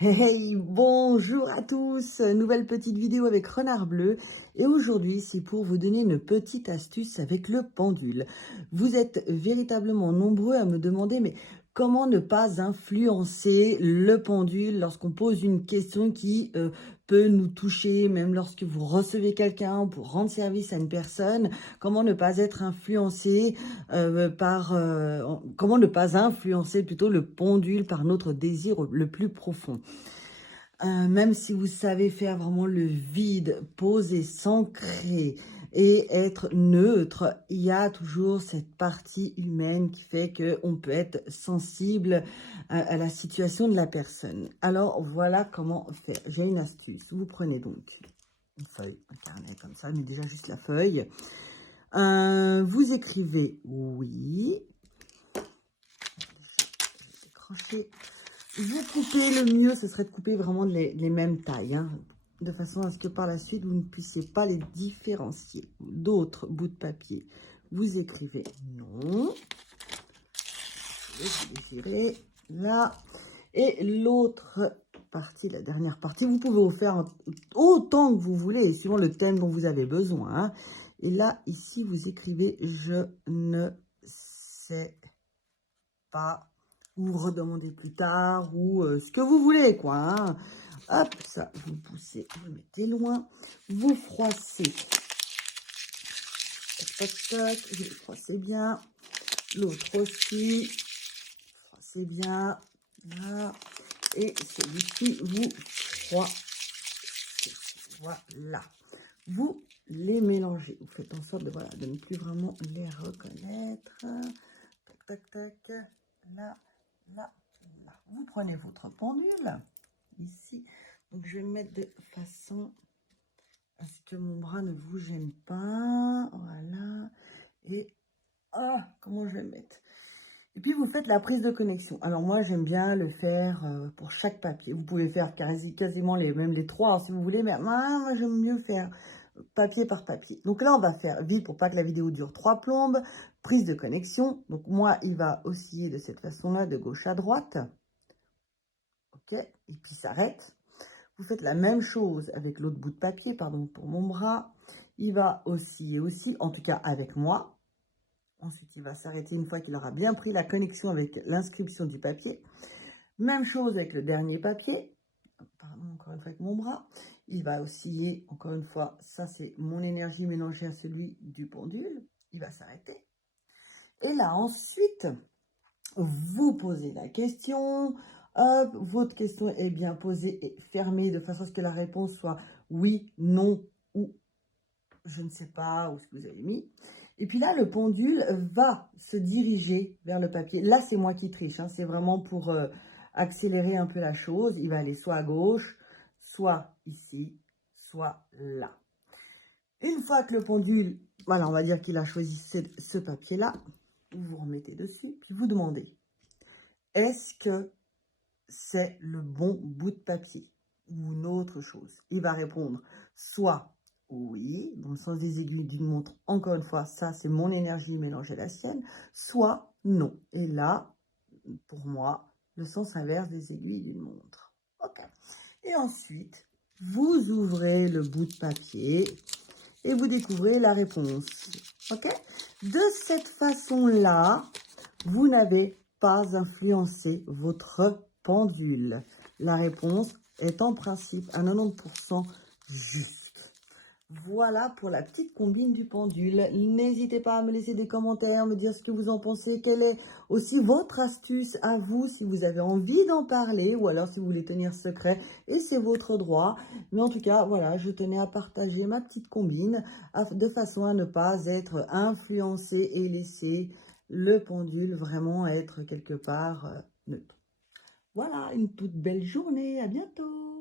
Hey, bonjour à tous, nouvelle petite vidéo avec Renard Bleu et aujourd'hui c'est pour vous donner une petite astuce avec le pendule. Vous êtes véritablement nombreux à me demander mais comment ne pas influencer le pendule lorsqu'on pose une question qui peut nous toucher, même lorsque vous recevez quelqu'un pour rendre service à une personne, comment ne pas être influencé comment ne pas influencer plutôt le pendule par notre désir le plus profond. Même si vous savez faire vraiment le vide, poser, s'ancrer et être neutre, il y a toujours cette partie humaine qui fait qu'on peut être sensible à la situation de la personne. Alors, voilà comment faire. J'ai une astuce. Vous prenez donc une feuille, un carnet comme ça, mais déjà juste la feuille. Vous écrivez oui. Je vais décrocher. Vous coupez, le mieux, ce serait de couper vraiment les mêmes tailles, hein, de façon à ce que par la suite, vous ne puissiez pas les différencier. D'autres bouts de papier, vous écrivez non. Vous désirez là. Et l'autre partie, la dernière partie, vous pouvez vous faire autant que vous voulez, suivant le thème dont vous avez besoin. Hein. Et là, ici, vous écrivez « Je ne sais pas ». Vous redemandez plus tard ou ce que vous voulez, quoi. Hein. Hop, ça, vous poussez, vous mettez loin. Vous froissez. Tac, tac, tac. Vous le froissez bien. L'autre aussi. Froissez bien. Là. Et celui-ci, vous froissez. Voilà. Vous les mélangez. Vous faites en sorte de, voilà, de ne plus vraiment les reconnaître. Tac, tac, tac. Là, là, là. Vous prenez votre pendule, ici. Donc, je vais me mettre de façon à ce que mon bras ne vous gêne pas. Voilà. Et, comment je vais le mettre? Et puis, vous faites la prise de connexion. Alors, moi, j'aime bien le faire pour chaque papier. Vous pouvez faire quasiment même les trois, hein, si vous voulez. Mais moi, j'aime mieux faire papier par papier. Donc là, on va faire vite pour pas que la vidéo dure 3 plombes. Prise de connexion. Donc, moi, il va osciller de cette façon-là, de gauche à droite. OK. Et puis, s'arrête. Vous faites la même chose avec l'autre bout de papier, pardon, pour mon bras. Il va osciller aussi, en tout cas avec moi. Ensuite, il va s'arrêter une fois qu'il aura bien pris la connexion avec l'inscription du papier. Même chose avec le dernier papier. Pardon, encore une fois avec mon bras. Il va osciller, encore une fois. Ça, c'est mon énergie mélangée à celui du pendule. Il va s'arrêter. Et là, ensuite, vous posez la question. Hop, votre question est bien posée et fermée de façon à ce que la réponse soit oui, non ou je ne sais pas, où ce que vous avez mis. Et puis là, le pendule va se diriger vers le papier. Là, c'est moi qui triche. Hein, c'est vraiment pour accélérer un peu la chose. Il va aller soit à gauche, soit ici, soit là. Une fois que le pendule, voilà, on va dire qu'il a choisi ce papier-là, vous vous remettez dessus, puis vous demandez, est-ce que c'est le bon bout de papier ou une autre chose? Il va répondre soit oui, dans le sens des aiguilles d'une montre. Encore une fois, ça, c'est mon énergie mélangée à la sienne. Soit non. Et là, pour moi, le sens inverse des aiguilles d'une montre. OK. Et ensuite, vous ouvrez le bout de papier et vous découvrez la réponse. OK. De cette façon-là, vous n'avez pas influencé votre pendule. La réponse est en principe à 90% juste. Voilà pour la petite combine du pendule. N'hésitez pas à me laisser des commentaires, me dire ce que vous en pensez. Quelle est aussi votre astuce à vous, si vous avez envie d'en parler ou alors si vous voulez tenir secret. Et c'est votre droit. Mais en tout cas, voilà, je tenais à partager ma petite combine de façon à ne pas être influencé et laisser le pendule vraiment être quelque part neutre. Voilà, une toute belle journée. À bientôt.